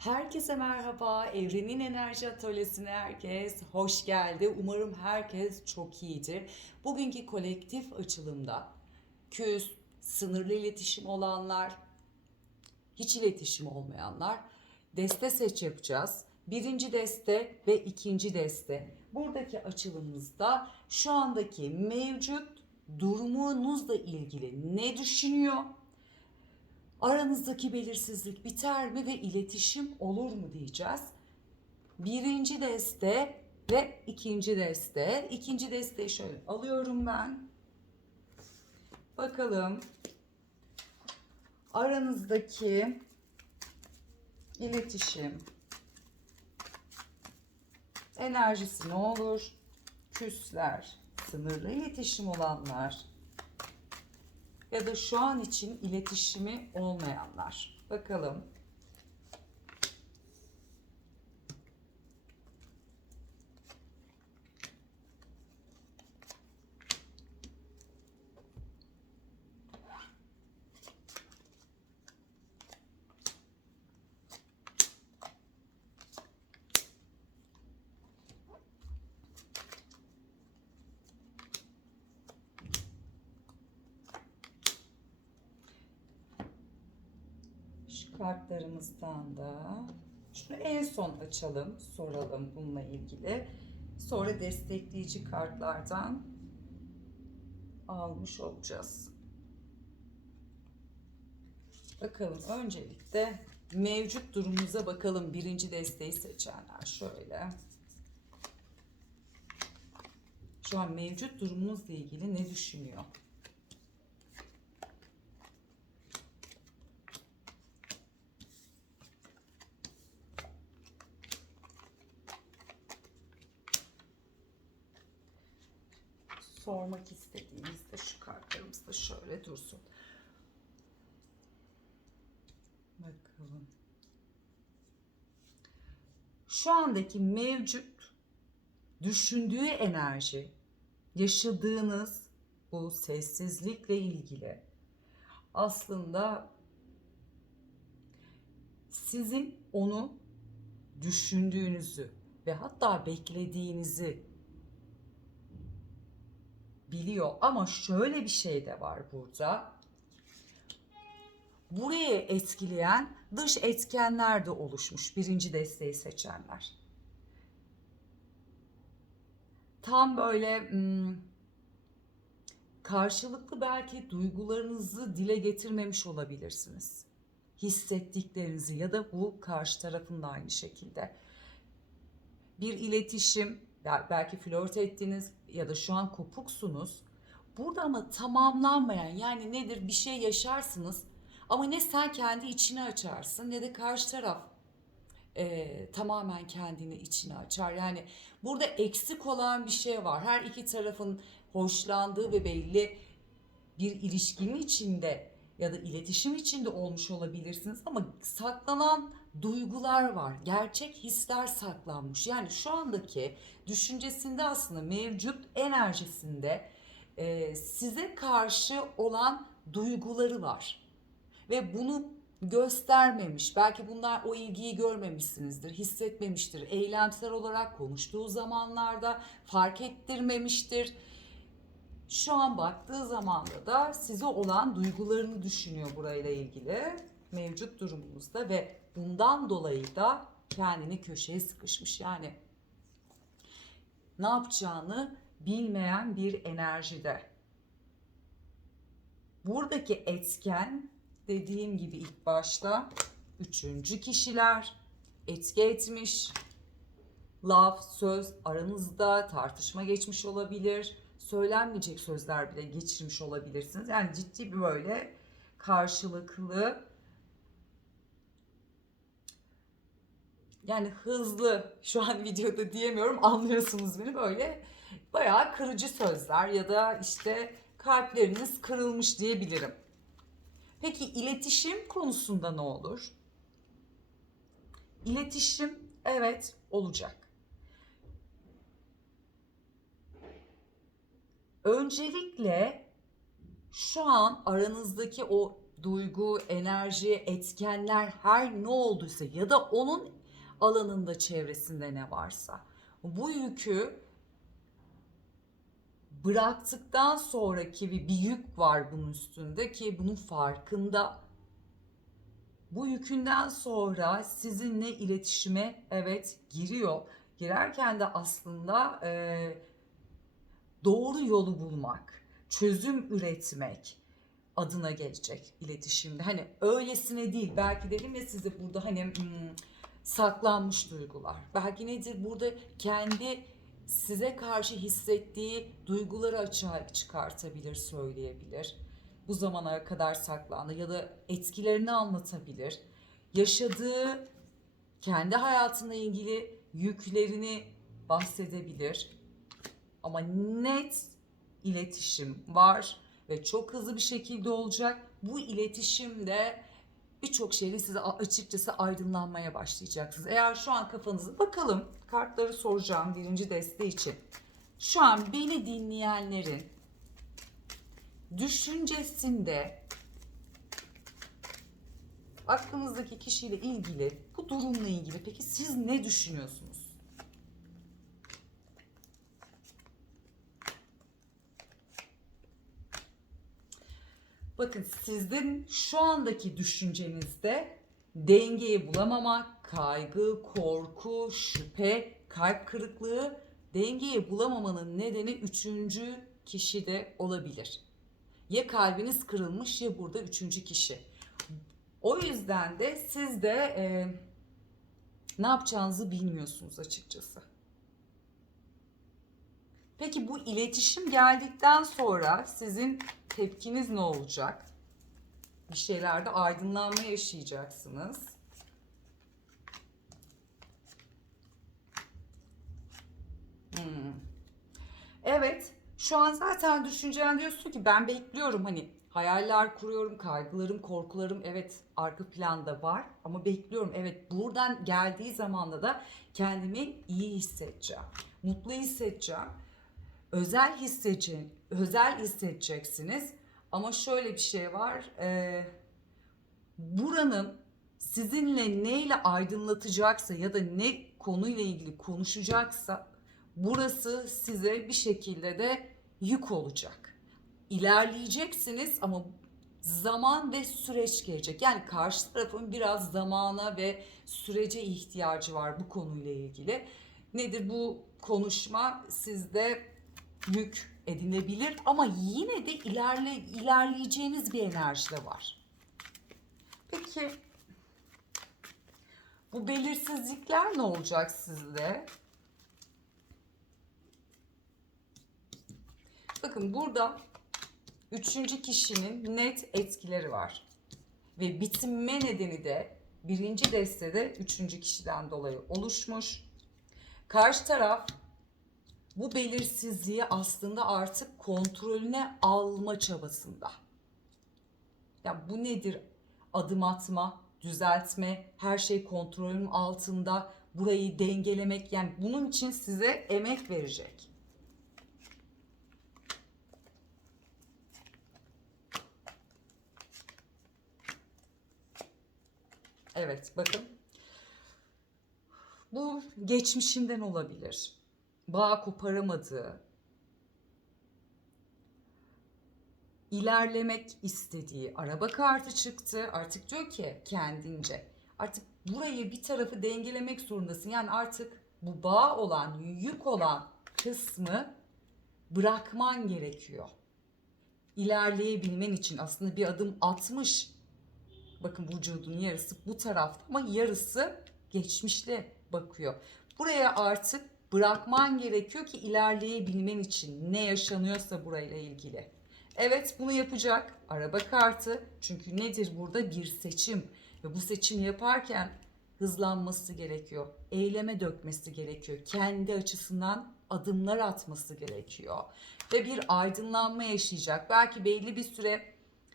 Herkese merhaba. Evrenin Enerji Atölyesi'ne herkes hoş geldi. Umarım herkes çok iyidir. Bugünkü kolektif açılımda küs, sınırlı iletişim olanlar, hiç iletişim olmayanlar deste seç yapacağız. Birinci deste ve ikinci deste. Buradaki açılımımızda şu andaki mevcut durumunuzla ilgili ne düşünüyor? Aranızdaki belirsizlik biter mi ve iletişim olur mu diyeceğiz. Birinci deste ve ikinci deste. İkinci desteği şöyle alıyorum ben. Bakalım aranızdaki iletişim enerjisi ne olur? Küsler, sınırlı iletişim olanlar, ya da şu an için iletişimi olmayanlar. Bakalım. Şu kartlarımızdan da şunu en son açalım, soralım bununla ilgili. Sonra destekleyici kartlardan almış olacağız. Bakalım öncelikle mevcut durumumuza bakalım birinci desteği seçenler şöyle. Şu an mevcut durumunuzla ilgili ne düşünüyor? Sormak istediğimizde şu kartlarımız da şöyle dursun. Bakalım. Şu andaki mevcut düşündüğü enerji, yaşadığınız bu sessizlikle ilgili aslında sizin onu düşündüğünüzü ve hatta beklediğinizi biliyor ama şöyle bir şey de var burada. Buraya etkileyen dış etkenler de oluşmuş birinci desteği seçenler. Tam böyle hmm, karşılıklı belki duygularınızı dile getirmemiş olabilirsiniz. Hissettiklerinizi ya da bu karşı tarafın da aynı şekilde. Bir iletişim, belki flört ettiğiniz ya da şu an kopuksunuz. Burada ama tamamlanmayan yani nedir bir şey yaşarsınız ama ne sen kendi içine açarsın ne de karşı taraf e, tamamen kendini içine açar. Yani burada eksik olan bir şey var. Her iki tarafın hoşlandığı ve belli bir ilişkinin içinde ya da iletişim içinde olmuş olabilirsiniz ama saklanan duygular var. Gerçek hisler saklanmış. Yani şu andaki düşüncesinde aslında mevcut enerjisinde e, size karşı olan duyguları var. Ve bunu göstermemiş. Belki bunlar o ilgiyi görmemişsinizdir, hissetmemiştir. Eylemsel olarak konuştuğu zamanlarda fark ettirmemiştir. Şu an baktığı zamanda da size olan duygularını düşünüyor burayla ilgili mevcut durumumuzda ve bundan dolayı da kendini köşeye sıkışmış. Yani ne yapacağını bilmeyen bir enerjide. Buradaki etken dediğim gibi ilk başta üçüncü kişiler etki etmiş. Laf, söz aranızda tartışma geçmiş olabilir. Söylenmeyecek sözler bile geçirmiş olabilirsiniz. Yani ciddi bir böyle karşılıklı yani hızlı şu an videoda diyemiyorum anlıyorsunuz beni böyle bayağı kırıcı sözler ya da işte kalpleriniz kırılmış diyebilirim. Peki iletişim konusunda ne olur? İletişim evet olacak. Öncelikle şu an aranızdaki o duygu, enerji, etkenler her ne olduysa ya da onun alanında çevresinde ne varsa bu yükü bıraktıktan sonraki bir, bir yük var bunun üstünde ki bunun farkında. Bu yükünden sonra sizinle iletişime evet giriyor. Girerken de aslında e, doğru yolu bulmak, çözüm üretmek adına gelecek iletişimde. Hani öylesine değil. Belki dedim ya size burada hani hmm, saklanmış duygular. Belki nedir burada kendi size karşı hissettiği duyguları açığa çıkartabilir, söyleyebilir. Bu zamana kadar saklandı ya da etkilerini anlatabilir. Yaşadığı kendi hayatına ilgili yüklerini bahsedebilir. Ama net iletişim var ve çok hızlı bir şekilde olacak. Bu iletişimde birçok şeyle size açıkçası aydınlanmaya başlayacaksınız. Eğer şu an kafanızı bakalım kartları soracağım birinci deste için. Şu an beni dinleyenlerin düşüncesinde aklınızdaki kişiyle ilgili bu durumla ilgili peki siz ne düşünüyorsunuz? Bakın sizin şu andaki düşüncenizde dengeyi bulamamak, kaygı, korku, şüphe, kalp kırıklığı dengeyi bulamamanın nedeni üçüncü kişi de olabilir. Ya kalbiniz kırılmış ya burada üçüncü kişi. O yüzden de siz de e, ne yapacağınızı bilmiyorsunuz açıkçası. Peki bu iletişim geldikten sonra sizin tepkiniz ne olacak? Bir şeylerde aydınlanma yaşayacaksınız. Hmm. Evet, şu an zaten düşüncen diyorsun ki ben bekliyorum hani hayaller kuruyorum, kaygılarım, korkularım evet arka planda var ama bekliyorum. Evet buradan geldiği zamanda da kendimi iyi hissedeceğim, mutlu hissedeceğim özel hissedeceğim, özel hissedeceksiniz. Ama şöyle bir şey var. E, buranın sizinle neyle aydınlatacaksa ya da ne konuyla ilgili konuşacaksa burası size bir şekilde de yük olacak. İlerleyeceksiniz ama zaman ve süreç gelecek. Yani karşı tarafın biraz zamana ve sürece ihtiyacı var bu konuyla ilgili. Nedir bu konuşma sizde yük edinebilir ama yine de ilerle ilerleyeceğiniz bir enerji de var. Peki bu belirsizlikler ne olacak sizde? Bakın burada üçüncü kişinin net etkileri var. Ve bitinme nedeni de birinci destede üçüncü kişiden dolayı oluşmuş. Karşı taraf bu belirsizliği aslında artık kontrolüne alma çabasında. Ya bu nedir? Adım atma, düzeltme, her şey kontrolüm altında, burayı dengelemek yani bunun için size emek verecek. Evet bakın. Bu geçmişinden olabilir bağ koparamadığı, ilerlemek istediği araba kartı çıktı. Artık diyor ki kendince artık burayı bir tarafı dengelemek zorundasın. Yani artık bu bağ olan, yük olan kısmı bırakman gerekiyor. İlerleyebilmen için aslında bir adım atmış. Bakın vücudun yarısı bu tarafta ama yarısı geçmişle bakıyor. Buraya artık bırakman gerekiyor ki ilerleyebilmen için ne yaşanıyorsa burayla ilgili. Evet bunu yapacak araba kartı çünkü nedir burada bir seçim ve bu seçim yaparken hızlanması gerekiyor. Eyleme dökmesi gerekiyor. Kendi açısından adımlar atması gerekiyor. Ve bir aydınlanma yaşayacak. Belki belli bir süre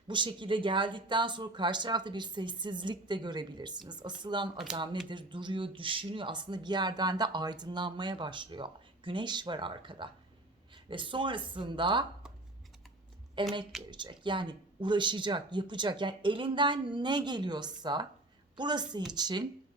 bu şekilde geldikten sonra karşı tarafta bir sessizlik de görebilirsiniz. Asılan adam nedir? Duruyor, düşünüyor. Aslında bir yerden de aydınlanmaya başlıyor. Güneş var arkada. Ve sonrasında emek verecek. Yani uğraşacak, yapacak. Yani elinden ne geliyorsa burası için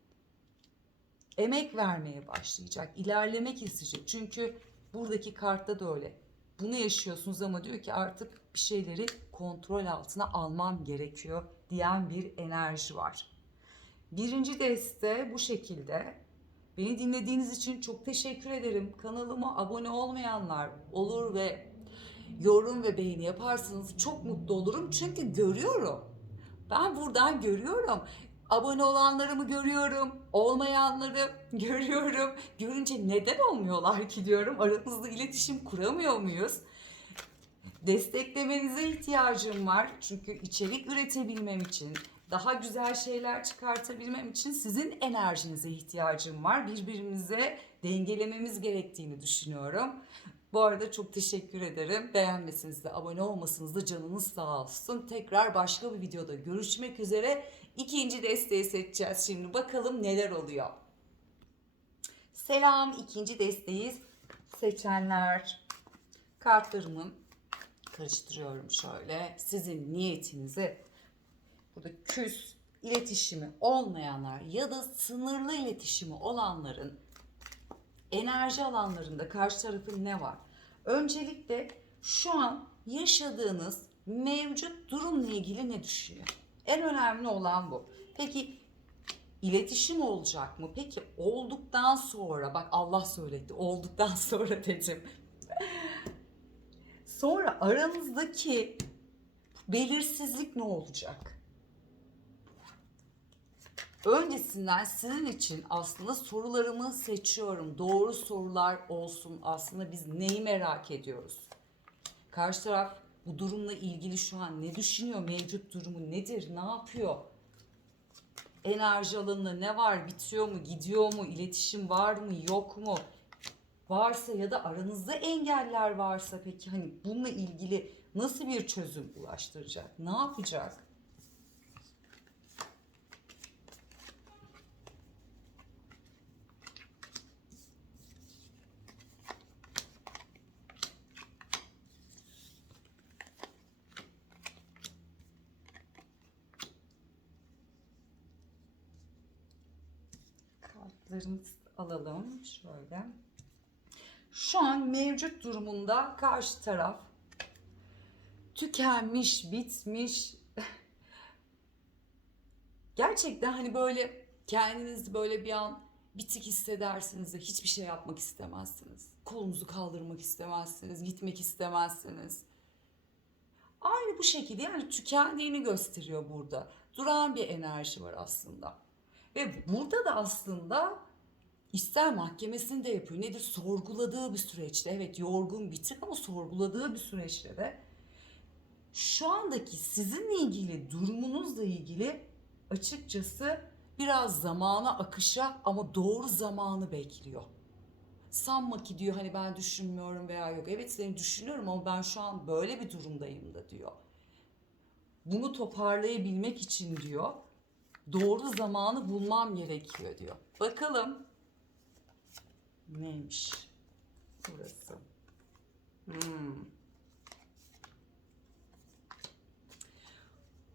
emek vermeye başlayacak, ilerlemek isteyecek. Çünkü buradaki kartta da öyle. Bunu yaşıyorsunuz ama diyor ki artık bir şeyleri kontrol altına almam gerekiyor diyen bir enerji var. Birinci deste bu şekilde. Beni dinlediğiniz için çok teşekkür ederim. Kanalıma abone olmayanlar olur ve yorum ve beğeni yaparsanız çok mutlu olurum. Çünkü görüyorum. Ben buradan görüyorum. Abone olanlarımı görüyorum. Olmayanları görüyorum. Görünce neden olmuyorlar ki diyorum. Aramızda iletişim kuramıyor muyuz? Desteklemenize ihtiyacım var. Çünkü içerik üretebilmem için, daha güzel şeyler çıkartabilmem için sizin enerjinize ihtiyacım var. Birbirimize dengelememiz gerektiğini düşünüyorum. Bu arada çok teşekkür ederim. Beğenmesiniz de, abone olmasanız da canınız sağ olsun. Tekrar başka bir videoda görüşmek üzere. İkinci desteği seçeceğiz şimdi. Bakalım neler oluyor. Selam ikinci desteği seçenler. Kartlarımı karıştırıyorum şöyle. Sizin niyetinizi burada küs iletişimi olmayanlar ya da sınırlı iletişimi olanların enerji alanlarında karşı tarafın ne var? Öncelikle şu an yaşadığınız mevcut durumla ilgili ne düşünüyor? En önemli olan bu. Peki iletişim olacak mı? Peki olduktan sonra bak Allah söyledi olduktan sonra dedim. Sonra aranızdaki belirsizlik ne olacak? Öncesinden sizin için aslında sorularımı seçiyorum. Doğru sorular olsun. Aslında biz neyi merak ediyoruz? Karşı taraf bu durumla ilgili şu an ne düşünüyor? Mevcut durumu nedir? Ne yapıyor? Enerji alanında ne var? Bitiyor mu? Gidiyor mu? İletişim var mı? Yok mu? Varsa ya da aranızda engeller varsa peki hani bununla ilgili nasıl bir çözüm ulaştıracak? Ne yapacak? Kartlarımızı alalım şöyle. Şu an mevcut durumunda karşı taraf tükenmiş, bitmiş. Gerçekten hani böyle kendinizi böyle bir an bitik hissedersiniz de hiçbir şey yapmak istemezsiniz. Kolunuzu kaldırmak istemezsiniz, gitmek istemezsiniz. Aynı bu şekilde yani tükendiğini gösteriyor burada. Duran bir enerji var aslında. Ve burada da aslında ister mahkemesini de yapıyor. Nedir? Sorguladığı bir süreçte. Evet yorgun bitik ama sorguladığı bir süreçte de şu andaki sizinle ilgili durumunuzla ilgili açıkçası biraz zamana akışa ama doğru zamanı bekliyor. Sanma ki diyor hani ben düşünmüyorum veya yok. Evet seni düşünüyorum ama ben şu an böyle bir durumdayım da diyor. Bunu toparlayabilmek için diyor doğru zamanı bulmam gerekiyor diyor. Bakalım neymiş burası? Hmm.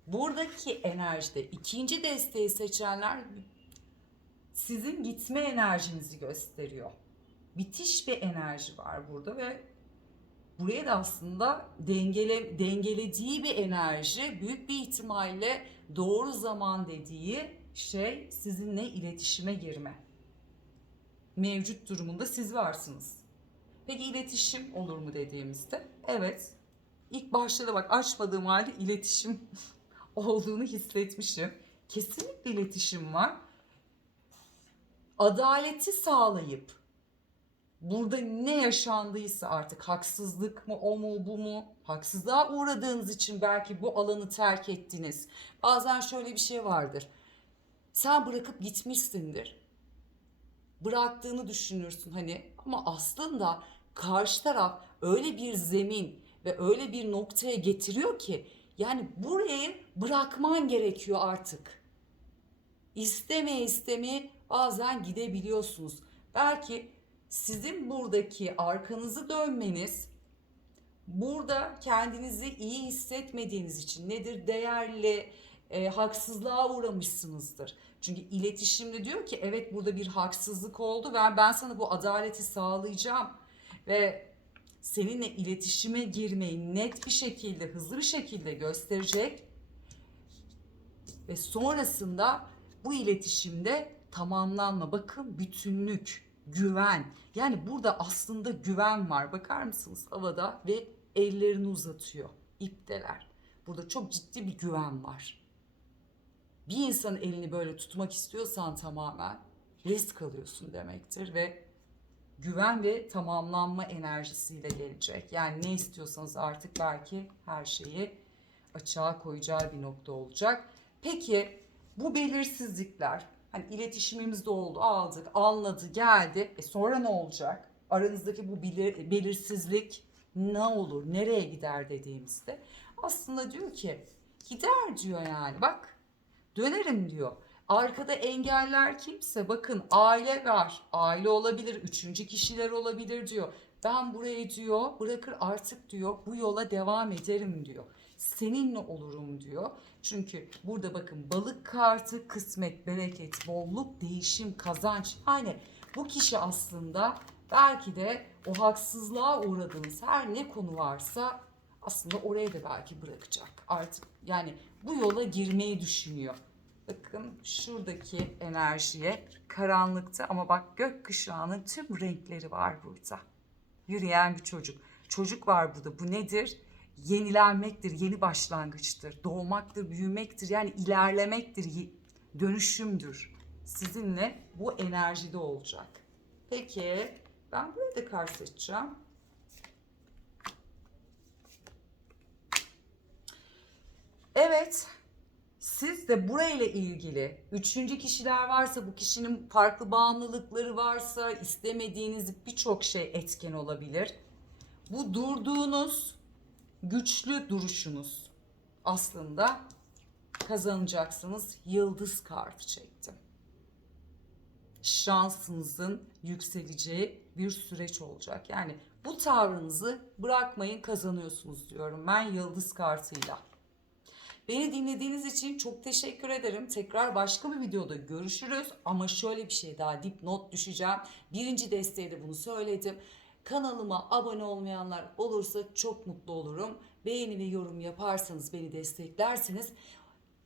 Buradaki enerjide ikinci desteği seçenler sizin gitme enerjinizi gösteriyor. Bitiş bir enerji var burada ve buraya da aslında dengele, dengelediği bir enerji büyük bir ihtimalle doğru zaman dediği şey sizinle iletişime girme. Mevcut durumunda siz varsınız. Peki iletişim olur mu dediğimizde? Evet. İlk başta da bak açmadığım halde iletişim olduğunu hissetmişim. Kesinlikle iletişim var. Adaleti sağlayıp burada ne yaşandıysa artık haksızlık mı o mu bu mu haksızlığa uğradığınız için belki bu alanı terk ettiniz. Bazen şöyle bir şey vardır. Sen bırakıp gitmişsindir. Bıraktığını düşünürsün hani ama aslında karşı taraf öyle bir zemin ve öyle bir noktaya getiriyor ki yani burayı bırakman gerekiyor artık. İsteme isteme bazen gidebiliyorsunuz. Belki sizin buradaki arkanızı dönmeniz Burada kendinizi iyi hissetmediğiniz için nedir? Değerli, e, haksızlığa uğramışsınızdır. Çünkü iletişimde diyor ki evet burada bir haksızlık oldu ve ben sana bu adaleti sağlayacağım ve seninle iletişime girmeyi net bir şekilde, hızlı bir şekilde gösterecek ve sonrasında bu iletişimde tamamlanma. Bakın bütünlük, güven. Yani burada aslında güven var. Bakar mısınız havada ve ellerini uzatıyor. İpteler. Burada çok ciddi bir güven var. Bir insanın elini böyle tutmak istiyorsan tamamen risk alıyorsun demektir ve güven ve tamamlanma enerjisiyle gelecek. Yani ne istiyorsanız artık belki her şeyi açığa koyacağı bir nokta olacak. Peki bu belirsizlikler hani iletişimimiz de oldu, aldık, anladı, geldi. E sonra ne olacak? Aranızdaki bu belir- belirsizlik ne olur, nereye gider dediğimizde aslında diyor ki gider diyor yani bak dönerim diyor. Arkada engeller kimse bakın aile var. Aile olabilir, üçüncü kişiler olabilir diyor. Ben burayı diyor bırakır artık diyor bu yola devam ederim diyor. Seninle olurum diyor. Çünkü burada bakın balık kartı kısmet, bereket, bolluk, değişim, kazanç. Hani bu kişi aslında belki de o haksızlığa uğradığınız her ne konu varsa aslında oraya da belki bırakacak. Artık yani bu yola girmeyi düşünüyor. Bakın şuradaki enerjiye karanlıkta ama bak gökkuşağının tüm renkleri var burada. Yürüyen bir çocuk. Çocuk var burada. Bu nedir? Yenilenmektir, yeni başlangıçtır, doğmaktır, büyümektir. Yani ilerlemektir, dönüşümdür. Sizinle bu enerjide olacak. Peki ben buraya da seçeceğim. Evet, siz de burayla ilgili üçüncü kişiler varsa bu kişinin farklı bağımlılıkları varsa istemediğiniz birçok şey etken olabilir. Bu durduğunuz güçlü duruşunuz aslında kazanacaksınız. Yıldız kartı çektim. Şansınızın yükseleceği bir süreç olacak. Yani bu tavrınızı bırakmayın kazanıyorsunuz diyorum ben yıldız kartıyla. Beni dinlediğiniz için çok teşekkür ederim. Tekrar başka bir videoda görüşürüz. Ama şöyle bir şey daha dipnot düşeceğim. Birinci desteğe de bunu söyledim. Kanalıma abone olmayanlar olursa çok mutlu olurum. Beğeni ve yorum yaparsanız beni desteklerseniz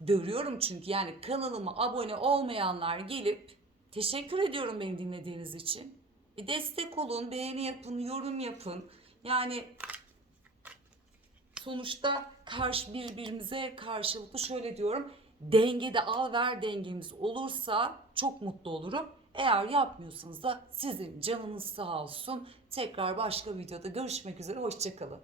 görüyorum çünkü yani kanalıma abone olmayanlar gelip teşekkür ediyorum beni dinlediğiniz için. Bir destek olun, beğeni yapın, yorum yapın. Yani sonuçta karşı birbirimize karşılıklı şöyle diyorum dengede al ver dengemiz olursa çok mutlu olurum. Eğer yapmıyorsanız da sizin canınız sağ olsun. Tekrar başka videoda görüşmek üzere. Hoşçakalın.